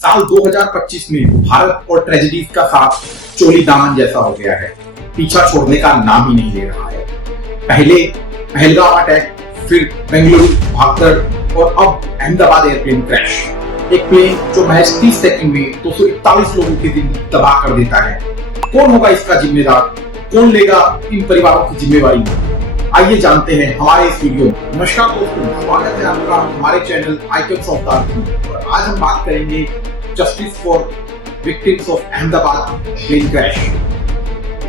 साल 2025 में भारत और ट्रेजेडीज का साथ चोली दामन जैसा हो गया है, पीछा छोड़ने का नाम ही नहीं ले रहा है। पहले पहलगाम अटैक, फिर बेंगलुरु भागदड़ और अब अहमदाबाद एयरप्लेन क्रैश। एक प्लेन जो महज 30 सेकंड में 241 लोगों की जिंदगी तबाह कर देता है। कौन होगा इसका जिम्मेदार? कौन लेगा इन परिवारों की जिम्मेवारी? आइए जानते हैं हमारे इस वीडियो में। नमस्कार दोस्तों, स्वागत है आपका हमारे channel icons of the earth. और आज हम बात करेंगे justice for victims of Ahmedabad plane crash.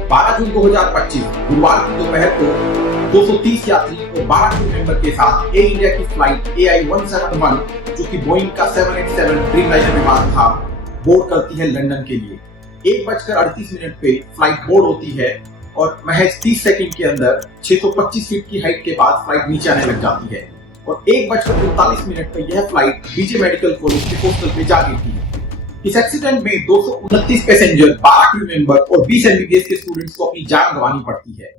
12 जून 2025 गुरुवार की दोपहर को 230 यात्री और 12 क्रू मेंबर के साथ एयर इंडिया की फ्लाइट AI-171 जो कि बोइंग का 787 ड्रीमलाइनर विमान था, बोर्ड करती है लंदन के लिए। 1:38 पे फ्लाइट बोर्ड होती है और महज 30 सेकंड के अंदर 625 फीट की हाइट के बाद फ्लाइट नीचे आने लग जाती है और 1:39 पर यह फ्लाइट बीजे मेडिकल कॉलेज के कोस्टल पे जा गिरती है। इस एक्सीडेंट में 229 पैसेंजर, 12 क्रू मेंबर और 20 MBBS के स्टूडेंट्स को अपनी जान गंवानी पड़ती है।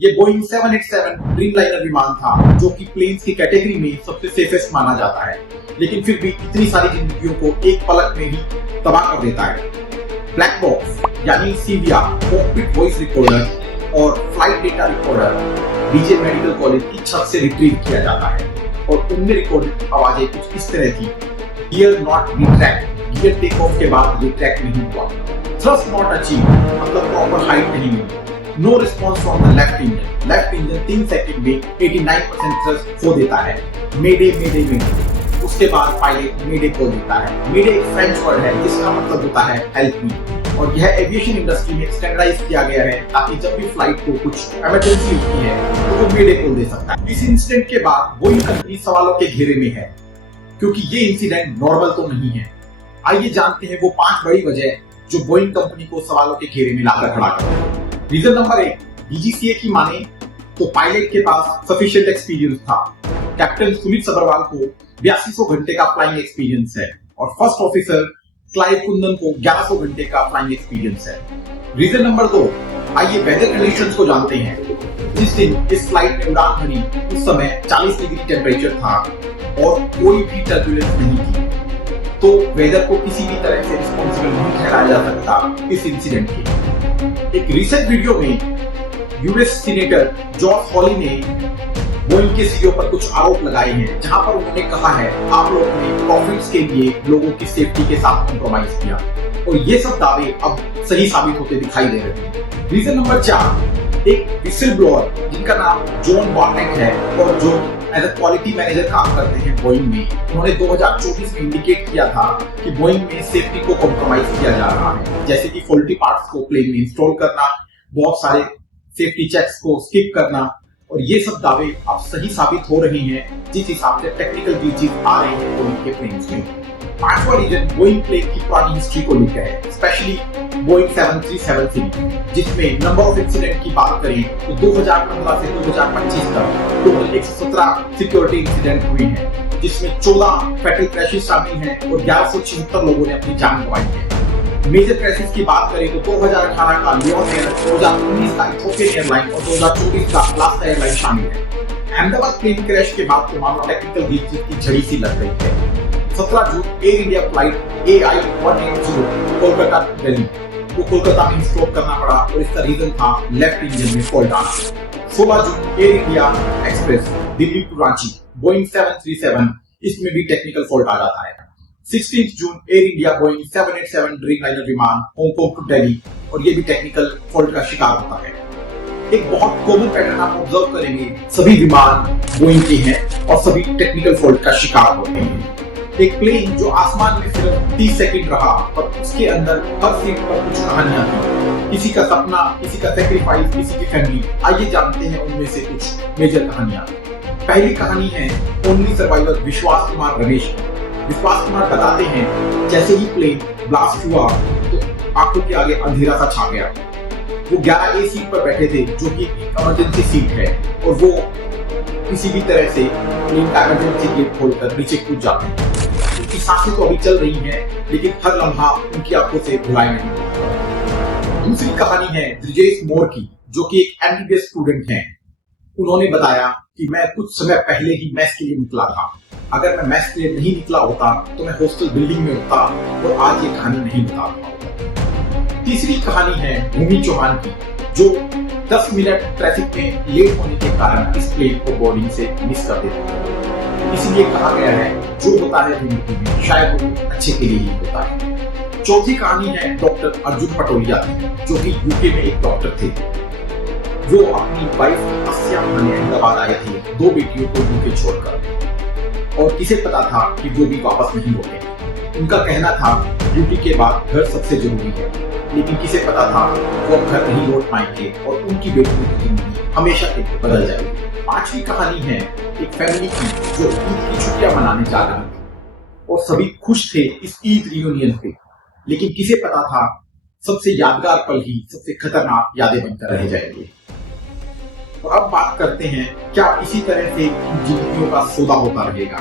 ये बोइंग 787 ड्रीमलाइनर विमान था जो कि प्लेन्स की कैटेगरी में सबसे सेफेस्ट माना जाता है, लेकिन फिर भी इतनी सारी जिंदगियों को एक पलक में ही तबाह कर देता है। ब्लैक बॉक्स यानी CVR, कॉकपिट वॉइस रिकॉर्डर और flight data recorder BJ medical college की छत से रिट्रीव किया जाता है और उनमें रिकॉर्डेड आवाजें कुछ इस तरह थी: gear not retract, gear takeoff के बाद रिट्रैक्ट नहीं हुआ, थ्रस्ट नॉट अचीव मतलब प्रॉपर हाइट नहीं मिली, no response from the left engine 3 second में 89% थ्रस्ट खो देता है, मेडे मेडे मेडे। उसके बाद पायलट मेडे को देता है। मेडे एक फ्रेंच वर्ड है जिसका मतलब होता है हेल्प मी, और यह एविएशन इंडस्ट्री में स्टैंडर्डाइज किया गया है ताकि जब भी फ्लाइट को कुछ इमरजेंसी होती है तो वो मेडे को दे सकता है। इस इंसिडेंट के बाद बोइंग कंपनी सवालों के घेरे में है क्योंकि ये इंसिडेंट नॉर्मल तो नहीं है। आइए जानते हैं वो 5 बड़ी वजह जो बोइंग कंपनी को सवालों के घेरे में लाकर खड़ा करते हैं। रीजन नंबर 1, DGCA की माने तो पायलट के पास सफिशिएंट एक्सपीरियंस था। कैप्टन सुमित सबरवाल को 8200 घंटे का फ्लाइंग एक्सपीरियंस है और फर्स्ट ऑफिसर क्लाइव कुंदन को 1100 घंटे का फ्लाइंग एक्सपीरियंस है। रीजन नंबर 2, आइए वेदर कंडीशंस को जानते हैं। जिस दिन इस फ्लाइट ने उड़ान भरी उस समय 40 डिग्री टेम्परेचर था और कोई भी टर्बुलेंस नहीं थी, तो वेदर को किसी भी तरह से रिस्पॉन्सिबल नहीं ठहराया जा सकता इस इंसिडेंट के। एक रिसेंट वीडियो में US सीनेटर जॉर्ज हॉली ने बोइंग के CEO पर कुछ आरोप लगाए हैं, जहां पर उन्होंने कहा है आप लोगों ने प्रॉफिट्स के लिए लोगों की सेफ्टी के साथ कॉम्प्रोमाइज किया, और ये सब दावे अब सही साबित होते दिखाई दे रहे हैं। रीजन नंबर 4, एक विसिल ब्लोअर जिनका नाम जॉन बार्नेट है और जो एज अ क्वालिटी मैनेजर काम करते हैं बोइंग में, उन्होंने 2024 में इंडिकेट किया था कि बोइंग में सेफ्टी को कॉम्प्रोमाइज किया जा रहा है, जैसे कि फॉल्टी पार्ट्स को प्लेन में इंस्टॉल करना, बहुत सारे सेफ्टी चेक्स को स्किप करना, और ये सब दावे अब सही साबित हो रहे हैं जिस हिसाब से टेक्निकल ग्लिचेस आ रहे हैं बोइंग के प्लेन्स में। 5वां रीजन बोइंग प्लेन की पुरानी हिस्ट्री को लेकर है, स्पेशली बोइंग 737 सीरीज, जिसमें नंबर ऑफ इंसिडेंट की बात करें तो 2015 से 2025 तक टोटल 117 सिक्योरिटी इंसिडेंट हुए हैं, जिसमें 14 फैटल क्रैशेस शामिल हैं और 1176 लोगों ने अपनी जान गंवाई है। मेजर क्रैशेस की बात करें तो 2018 का लियोन एयर, 2019 का इथियोपियन एयरलाइन और 2024 का अलास्का एयरलाइन शामिल है। अहमदाबाद प्लेन क्रैश के बाद तो मानो टेक्निकल ग्लिचेस की झड़ी सी लग रही है। 17 जून Air India flight AI-180 Kolkata to Delhi को कोलकाता में स्टॉप करना पड़ा और इसका रीजन था लेफ्ट इंजन में फॉल्ट आना। 16 जून Air India Express Delhi to Ranchi Boeing 737, इसमें भी टेक्निकल फॉल्ट आ जाता है। 16 जून एयर इंडिया बोइंग 787 ड्रीमलाइनर विमान हांगकांग टू दिल्ली, और ये भी टेक्निकल फॉल्ट का शिकार होता है। एक बहुत कॉमन पैटर्न आप ऑब्जर्व करेंगे, सभी विमान बोइंग के हैं और सभी टेक्निकल फॉल्ट का शिकार होते हैं। एक प्लेन जो आसमान में सिर्फ 30 सेकंड रहा और उसके अंदर हर सीट पर कुछ कहानियां थी, किसी का सपना, किसी का सैक्रिफाइस, किसी की फैमिली। आइए जानते हैं उनमें से कुछ मेजर कहानियां। पहली कहानी है ओनली सर्वाइवर विश्वास कुमार रमेश। विश्वास कुमार बताते हैं जैसे ही प्लेन ब्लास्ट हुआ तो आंखों के आगे अंधेरा सा छा गया। वो 11A सीट पर बैठे थे जो कि इमरजेंसी सीट है, और वो किसी भी तरह से प्लेन का इमरजेंसी गेट खोलकर नीचे कूद जाते हैं। उनकी सांसें तो अभी चल रही हैं, लेकिन हर लम्हा उनकी आंखों से भुलाए नहीं। दूसरी कहानी है ब्रिजेश मोर की, जो कि एक MBBS स्टूडेंट हैं। उन्होंने बताया कि मैं कुछ समय पहले ही मैस के लिए निकला था अगर मैं मैथ्स के लिए नहीं निकला होता तो मैं हॉस्टल बिल्डिंग में होता और आज ये कहानी नहीं बता रहा होता। तीसरी कहानी है भूमि चौहान की, जो 10 मिनट ट्रैफिक में लेट होने के कारण इस प्लेन को बोर्डिंग से मिस कर देते हैं। इसलिए कहा गया है जो होता है जिंदगी में शायद वो अच्छे के लिए ही होता है। चौथी कहानी है डॉक्टर अर्जुन पटोलिया की, जो कि यूके में एक डॉक्टर थे। वो अपनी वाइफ अस्या ने अहमदाबाद आए थे 2 बेटियों को यूके छोड़कर, और किसे पता था कि वो भी वापस नहीं लौटेंगे। उनका कहना था ड्यूटी के बाद घर सबसे जरूरी है, लेकिन किसे पता था वो अब घर नहीं लौट पाएंगे और उनकी बेटियों की जिंदगी हमेशा के लिए बदल जाएगी। पांचवी कहानी है एक फैमिली की जो ईद की छुट्टियां मनाने जा रही थी और सभी खुश थे इस ईद रियूनियन पे, लेकिन किसे पता था सबसे यादगार पल ही सबसे खतरनाक यादें बनकर रह जाएंगे। तो अब बात करते हैं, क्या इसी तरह से जिंदगियों का सौदा होता रहेगा?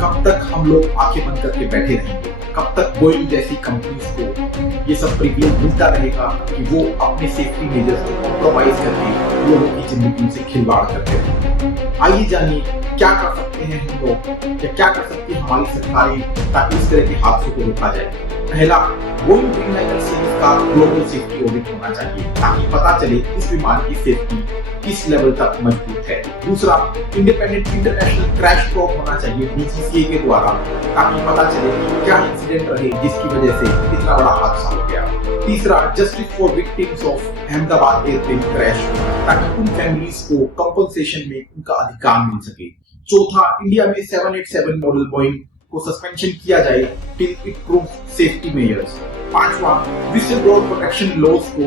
कब तक हम लोग आंखें बंद करके बैठे रहेंगे? कब तक बोइंग जैसी कंपनीज को ये सब प्रिविलेज मिलता रहेगा कि वो अपने सेफ्टी मेजर्स को कॉम्प्रोमाइज करके लोगों की जिंदगी से खिलवाड़ करते हैं? आइए जानिए क्या कर सकते हैं हम लोग, या क्या कर सकती है हमारी सरकारें ताकि इस तरह के हादसों को रोका जाए। पहला, बोइंग ड्रीमलाइनर सीरीज का ग्लोबल सेफ्टी ऑडिट होना चाहिए ताकि पता चले इस विमान की सेफ्टी किस लेवल तक मजबूत है। दूसरा, इंडिपेंडेंट इंटरनेशनल क्रैश प्रोब होना चाहिए DGCA के द्वारा ताकि पता चले कि क्या इंसिडेंट रहे जिसकी वजह से इतना बड़ा हादसा हो गया। तीसरा, justice for victims of Ahmedabad airplane crash ताकि उन फैमिलीज को कंपनसेशन में उनका अधिकार मिल सके। चौथा, इंडिया में 787 मॉडल बोइंग को सस्पेंशन किया जाए till it prove safety measures. पांचवा, विसल ब्लोअर प्रोटेक्शन लॉज को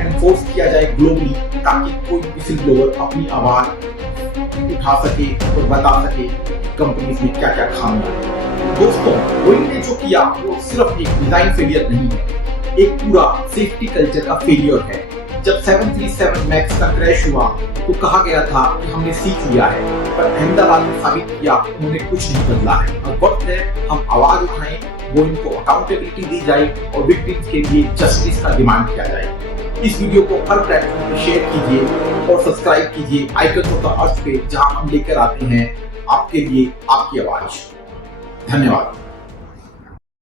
एनफोर्स किया जाए ग्लोबली ताकि कोई विसल ब्लोअर अपनी आवाज उठा सके और बता सके कंपनीज में क्या क्या खामियां हैं। दोस्तों, बोइंग ने जो किया वो सिर्फ एक डिजाइन फेलियर नहीं है, एक पूरा सेफ्टी कल्चर का फेलियर है। जब 737 मैक्स का क्रैश हुआ तो कहा गया था कि हमने सीख लिया है, पर अहमदाबाद ने साबित किया उन्होंने कुछ नहीं बदला है। अब वक्त है हम आवाज उठाएं, बोइंग को अकाउंटेबिलिटी दी जाए और विक्टिम्स के लिए जस्टिस का डिमांड किया जाए। इस वीडियो को हर प्लेटफॉर्म पर शेयर कीजिए और सब्सक्राइब कीजिए आइकन ऑफ द अर्थ पे, जहां हम लेकर आते हैं आपके लिए आपकी आवाज। धन्यवाद।